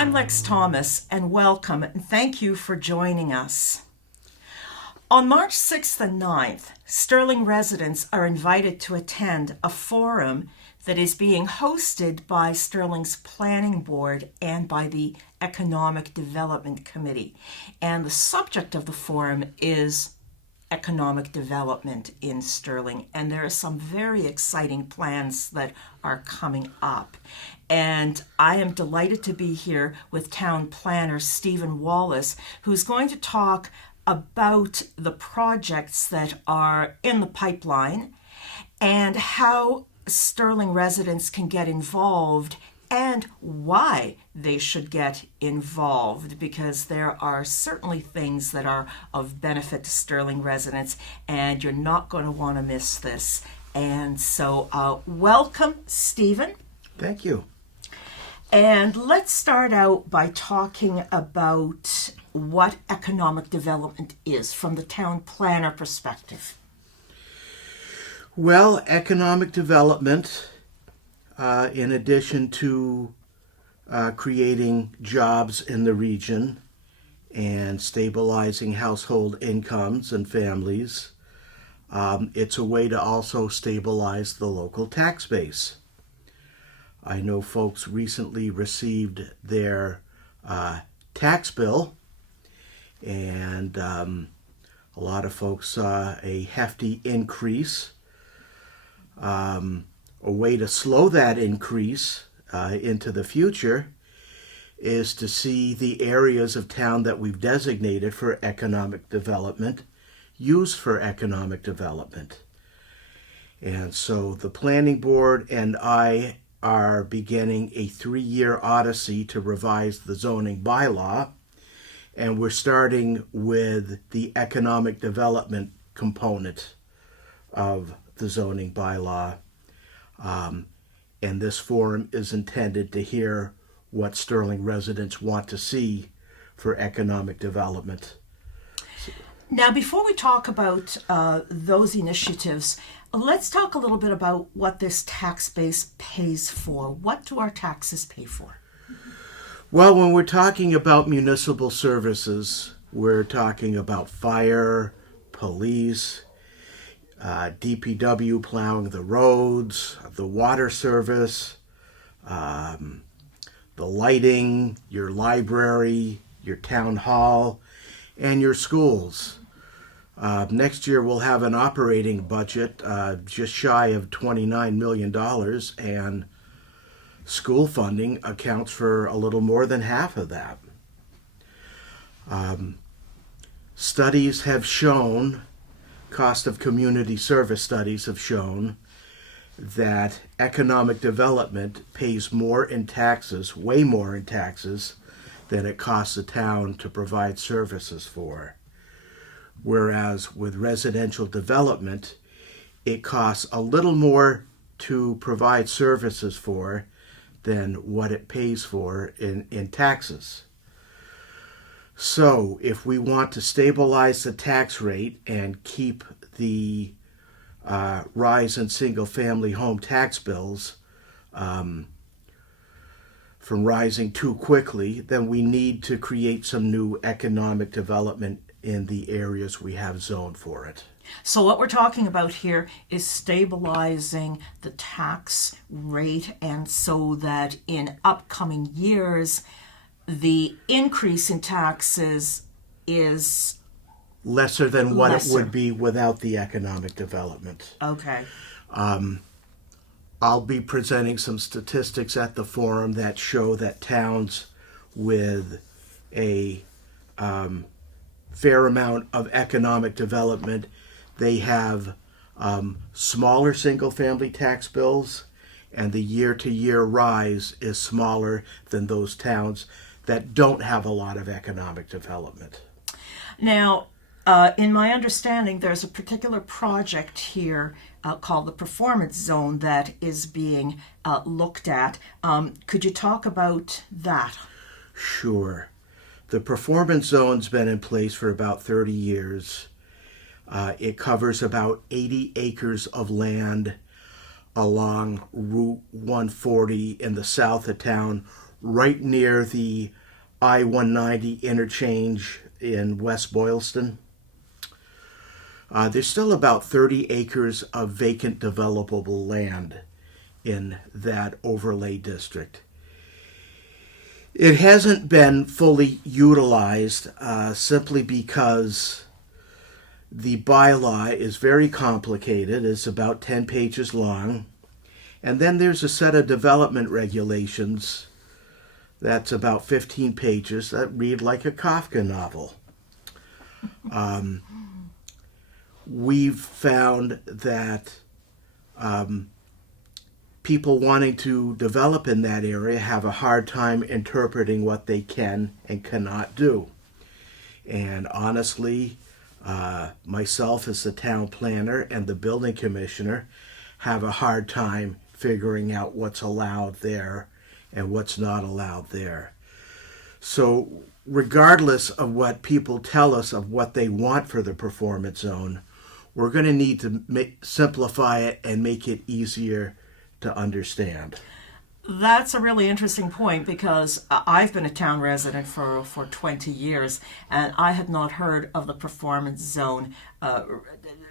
I'm Lex Thomas, and welcome, and thank you for joining us. On March 6th and 9th, Sterling residents are invited to attend a forum that is being hosted by Sterling's Planning Board and by the Economic Development Committee. And the subject of the forum is economic development in Sterling. And there are some very exciting plans that are coming up. And I am delighted to be here with town planner Stephen Wallace, who's going to talk about the projects that are in the pipeline and how Sterling residents can get involved and why they should get involved, because there are certainly things that are of benefit to Sterling residents, and you're not going to want to miss this. And so welcome, Stephen. Thank you. And let's start out by talking about what economic development is from the town planner perspective. Well, economic development, in addition to creating jobs in the region and stabilizing household incomes and families, it's a way to also stabilize the local tax base. I know folks recently received their tax bill, and a lot of folks saw a hefty increase. A way to slow that increase into the future is to see the areas of town that we've designated for economic development used for economic development. And so the planning board and I are beginning a 3-year odyssey to revise the zoning bylaw, and we're starting with the economic development component of the zoning bylaw. And this forum is intended to hear what Sterling residents want to see for economic development. Now, before we talk about those initiatives, let's talk a little bit about what this tax base pays for. What do our taxes pay for? Well, when we're talking about municipal services, we're talking about fire, police, DPW plowing the roads, the water service, the lighting, your library, your town hall, and your schools. Next year we'll have an operating budget just shy of $29 million, and school funding accounts for a little more than half of that. Studies have shown, cost of community service studies have shown, that economic development pays more in taxes, way more in taxes, than it costs the town to provide services for. Whereas with residential development, it costs a little more to provide services for than what it pays for in taxes. So if we want to stabilize the tax rate and keep the rise in single-family home tax bills from rising too quickly, then we need to create some new economic development in the areas we have zoned for it. So what we're talking about here is stabilizing the tax rate, and so that in upcoming years, the increase in taxes is lesser than what it would be without the economic development. Okay. I'll be presenting some statistics at the forum that show that towns with a fair amount of economic development, they have smaller single-family tax bills, and the year-to-year rise is smaller than those towns that don't have a lot of economic development. Now, in my understanding, there's a particular project here called the Performance Zone that is being looked at. Could you talk about that? Sure. The Performance Zone's been in place for about 30 years. It covers about 80 acres of land along Route 140 in the south of town, right near the I-190 interchange in West Boylston. There's still about 30 acres of vacant developable land in that overlay district. It hasn't been fully utilized simply because the bylaw is very complicated. It's about 10 pages long. And then there's a set of development regulations that's about 15 pages that read like a Kafka novel. We've found that people wanting to develop in that area have a hard time interpreting what they can and cannot do. And honestly, myself as the town planner and the building commissioner have a hard time figuring out what's allowed there and what's not allowed there. So regardless of what people tell us of what they want for the performance zone, we're going to need to simplify it and make it easier to understand. That's a really interesting point, because I've been a town resident for 20 years, and I had not heard of the performance zone,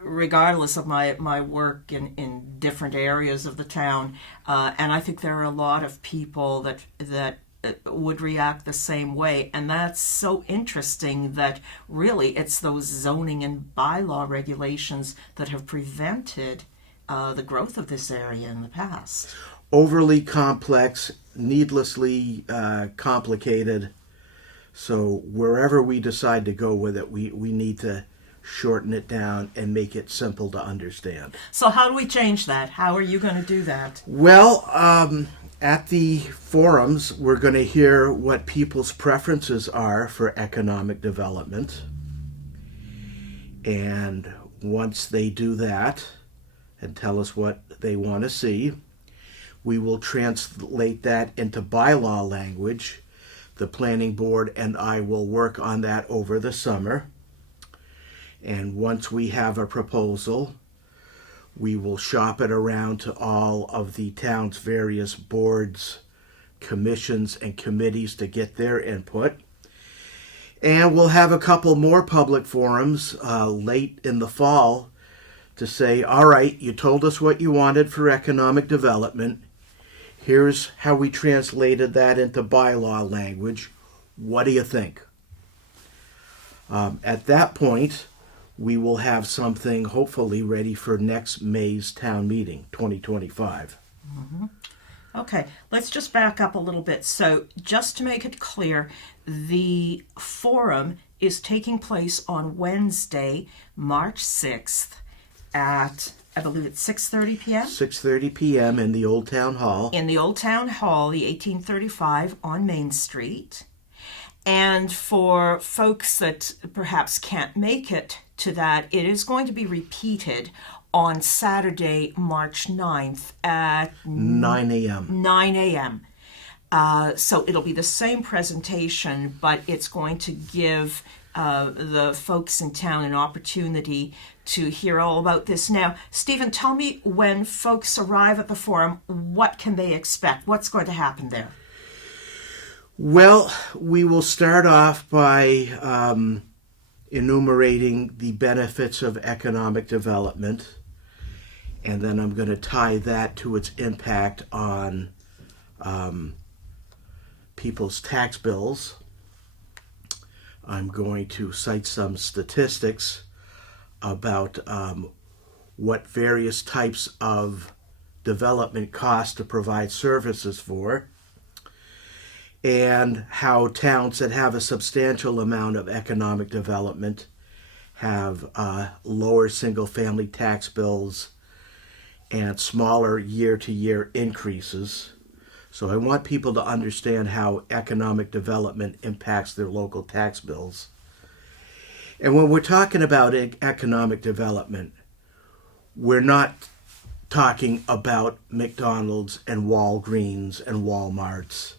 regardless of my work in different areas of the town. And I think there are a lot of people that would react the same way. And that's so interesting that really it's those zoning and bylaw regulations that have prevented the growth of this area in the past. Overly complex, needlessly complicated. So wherever we decide to go with it, we need to shorten it down and make it simple to understand. So how do we change that? How are you going to do that? Well, at the forums, we're going to hear what people's preferences are for economic development. And once they do that and tell us what they want to see, we will translate that into bylaw language. The planning board and I will work on that over the summer. And once we have a proposal, we will shop it around to all of the town's various boards, commissions, and committees to get their input. And we'll have a couple more public forums late in the fall to say, all right, you told us what you wanted for economic development. Here's how we translated that into bylaw language. What do you think? At that point, we will have something hopefully ready for next May's town meeting, 2025. Mm-hmm. Okay, let's just back up a little bit. So just to make it clear, the forum is taking place on Wednesday, March 6th at, I believe it's 6:30 p.m.? 6:30 p.m. in the Old Town Hall. In the Old Town Hall, the 1835 on Main Street. And for folks that perhaps can't make it to that, it is going to be repeated on Saturday, March 9th at 9 a.m. 9 a.m. So it'll be the same presentation, but it's going to give the folks in town an opportunity to hear all about this. Now, Stephen, tell me, when folks arrive at the forum, what can they expect? What's going to happen there? Well, we will start off by enumerating the benefits of economic development, and then I'm going to tie that to its impact on people's tax bills. I'm going to cite some statistics about what various types of development cost to provide services for, and how towns that have a substantial amount of economic development have lower single-family tax bills and smaller year-to-year increases. So I want people to understand how economic development impacts their local tax bills. And when we're talking about economic development, we're not talking about McDonald's and Walgreens and Walmarts.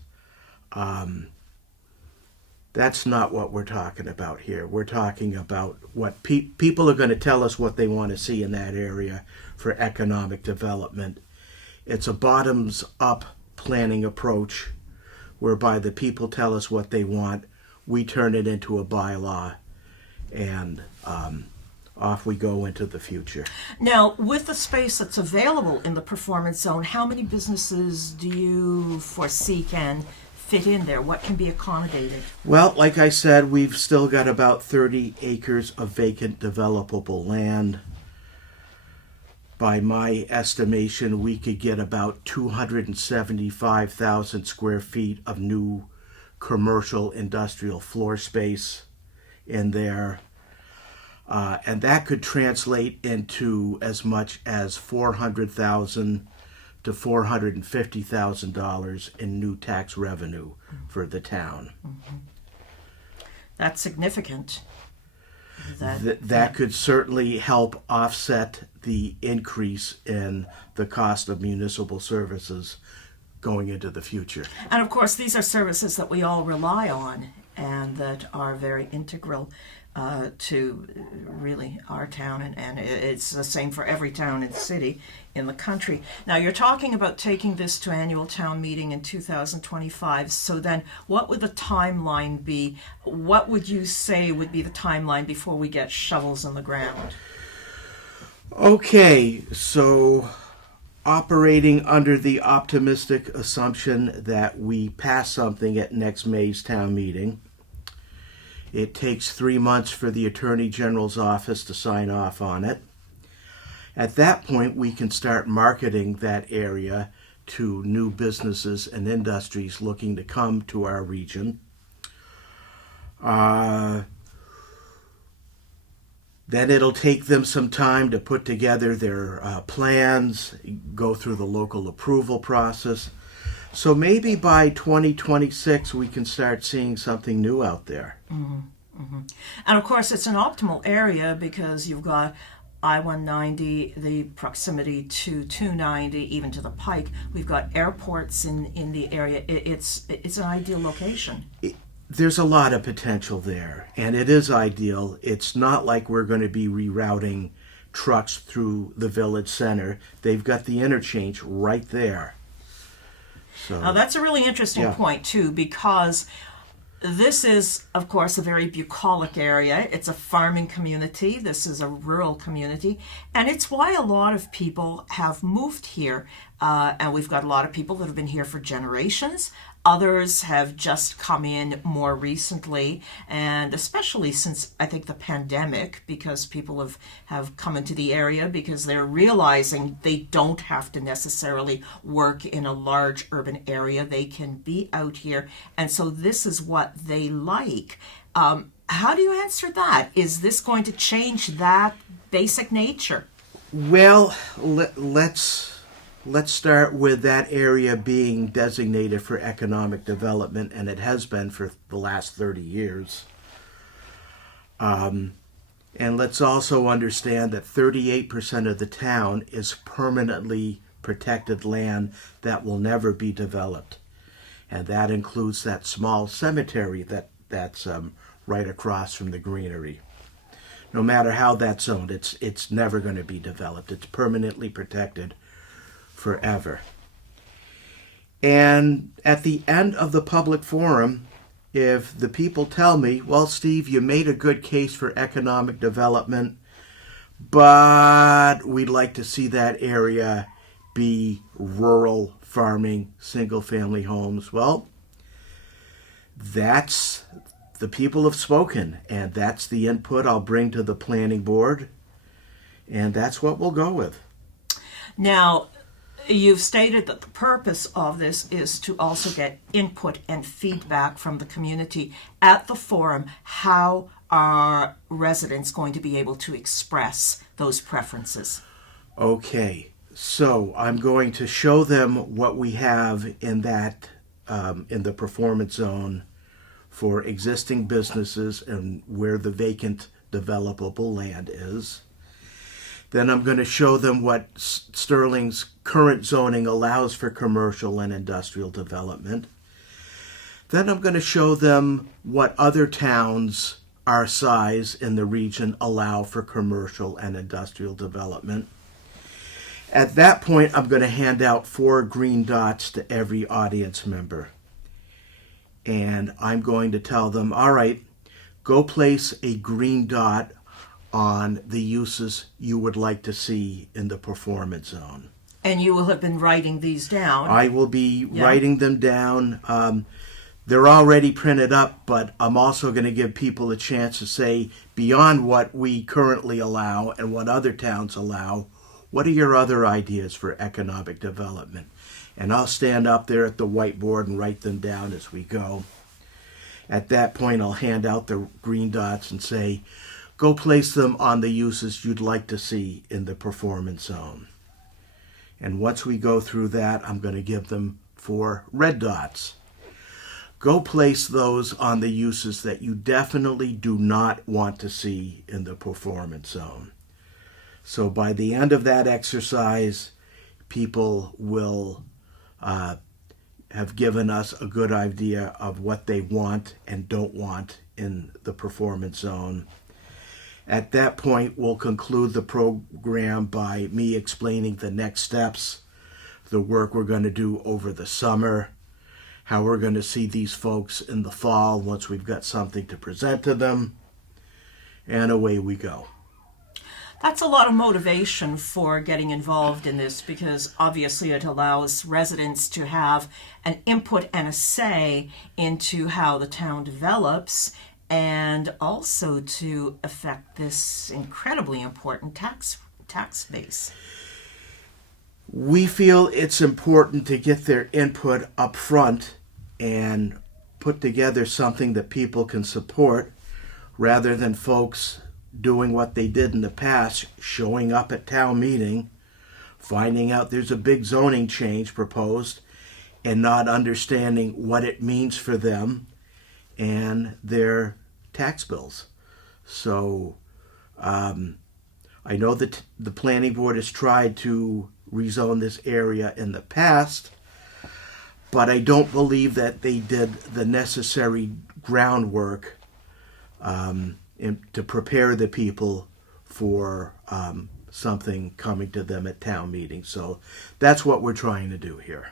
That's not what we're talking about here. We're talking about what people are going to tell us what they want to see in that area for economic development. It's a bottoms-up planning approach whereby the people tell us what they want, we turn it into a bylaw, and off we go into the future. Now, with the space that's available in the performance zone, how many businesses do you foresee can fit in there? What can be accommodated? Well, like I said, we've still got about 30 acres of vacant developable land. By my estimation, we could get about 275,000 square feet of new commercial industrial floor space in there. And that could translate into as much as $400,000 to $450,000 in new tax revenue for the town. Mm-hmm. That's significant. That could certainly help offset the increase in the cost of municipal services going into the future. And of course, these are services that we all rely on and that are very integral to really our town, and it's the same for every town and city in the country. Now, you're talking about taking this to annual town meeting in 2025, so then what would the timeline be? What would you say would be the timeline before we get shovels in the ground? Okay, so operating under the optimistic assumption that we pass something at next May's town meeting, it takes 3 months for the Attorney General's office to sign off on it. At that point, we can start marketing that area to new businesses and industries looking to come to our region. Then it'll take them some time to put together their plans, go through the local approval process. So maybe by 2026 we can start seeing something new out there. Mm-hmm. Mm-hmm. And of course it's an optimal area because you've got I-190, the proximity to 290, even to the Pike. We've got airports in the area. It's an ideal location. There's a lot of potential there, and it is ideal. It's not like we're going to be rerouting trucks through the village center. They've got the interchange right there. So, now that's a really interesting point too, because this is, of course, a very bucolic area. It's a farming community. This is a rural community. And it's why a lot of people have moved here. And we've got a lot of people that have been here for generations. Others have just come in more recently, and especially since, I think, the pandemic, because people have come into the area because they're realizing they don't have to necessarily work in a large urban area. They can be out here, and so this is what they like. How do you answer that? Is this going to change that basic nature? Well, let's start with that area being designated for economic development, and it has been for the last 30 years. And let's also understand that 38% of the town is permanently protected land that will never be developed. And that includes that small cemetery that's right across from the greenery. No matter how that's zoned, it's never going to be developed. It's permanently protected forever. And at the end of the public forum, if the people tell me, well, Steve, you made a good case for economic development, but we'd like to see that area be rural farming, single-family homes, well, that's the people have spoken, and that's the input I'll bring to the planning board, and that's what we'll go with. Now, you've stated that the purpose of this is to also get input and feedback from the community. At the forum, how are residents going to be able to express those preferences? Okay, so I'm going to show them what we have in that in the performance zone for existing businesses and where the vacant developable land is. Then I'm going to show them what Sterling's current zoning allows for commercial and industrial development. Then I'm going to show them what other towns our size in the region allow for commercial and industrial development. At that point, I'm going to hand out 4 green dots to every audience member. and I'm going to tell them, all right, go place a green dot on the uses you would like to see in the performance zone. And you will have been writing these down. I will be writing them down. They're already printed up, but I'm also going to give people a chance to say, beyond what we currently allow and what other towns allow, what are your other ideas for economic development? And I'll stand up there at the whiteboard and write them down as we go. At that point, I'll hand out the green dots and say, go place them on the uses you'd like to see in the performance zone. And once we go through that, I'm going to give them 4 red dots. Go place those on the uses that you definitely do not want to see in the performance zone. So by the end of that exercise, people will have given us a good idea of what they want and don't want in the performance zone. At that point, we'll conclude the program by me explaining the next steps, the work we're going to do over the summer, how we're going to see these folks in the fall once we've got something to present to them, and away we go. That's a lot of motivation for getting involved in this, because obviously it allows residents to have an input and a say into how the town develops, and also to affect this incredibly important tax base. We feel it's important to get their input up front and put together something that people can support, rather than folks doing what they did in the past, showing up at town meeting, finding out there's a big zoning change proposed, and not understanding what it means for them and their tax bills. So I know that the planning board has tried to rezone this area in the past, but I don't believe that they did the necessary groundwork to prepare the people for something coming to them at town meeting. So that's what we're trying to do here.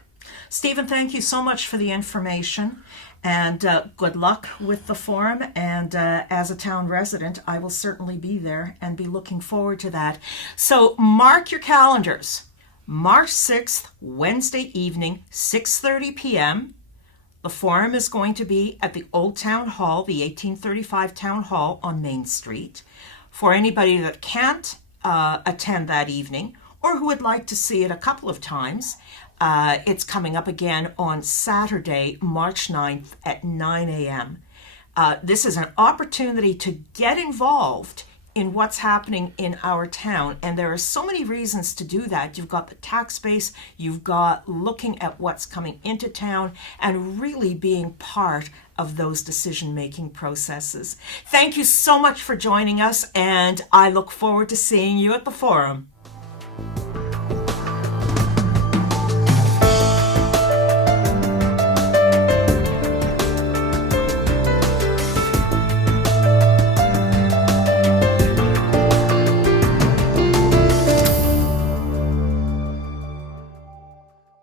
Stephen, thank you so much for the information, and good luck with the forum. And as a town resident, I will certainly be there and be looking forward to that. So mark your calendars. March 6th, Wednesday evening, 6:30 p.m. The forum is going to be at the Old Town Hall, the 1835 Town Hall on Main Street. For anybody that can't attend that evening, or who would like to see it a couple of times, it's coming up again on Saturday, March 9th at 9 a.m. This is an opportunity to get involved in what's happening in our town, and there are so many reasons to do that. You've got the tax base, you've got looking at what's coming into town, and really being part of those decision-making processes. Thank you so much for joining us, and I look forward to seeing you at the forum.